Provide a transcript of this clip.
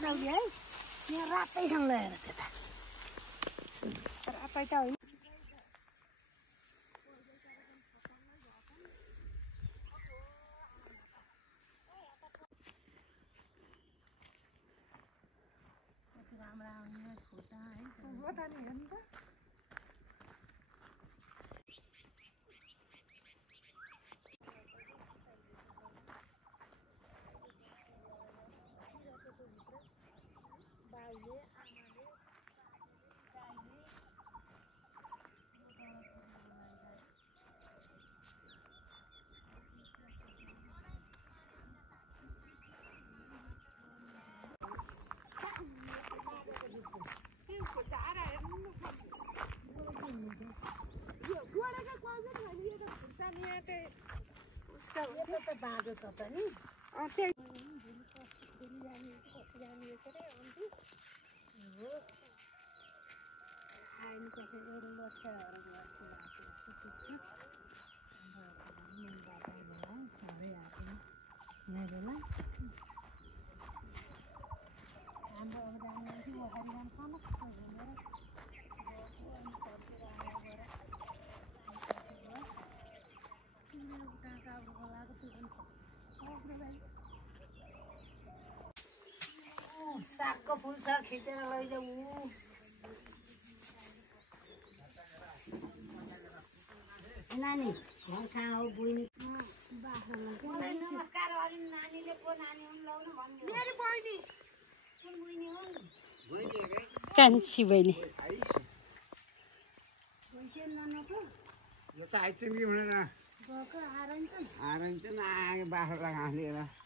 đâu vậy? Nghe rát tay thằng lề rồi ta. Rát tay trời. उसका बाँझो छ त नि त्यही आइनको फेरि लक्षहरू हाम्रो अब जाने ओखरी जानु सनक्क घुमेर सागको फुल छ खिचेर लैजाऊ नानी घर कहाँ हो बुइनी नमस्कार अरे नानीले को नानी हुन् लाउनु भन्नु मेरो बहिनी कुन बहिनी हो कान्छी बहिनी बहिनी ननको यो त आइचन कि भनेर गएको आरन्छ आरन्छ न आगे बाख्रालाई घाँस लिएर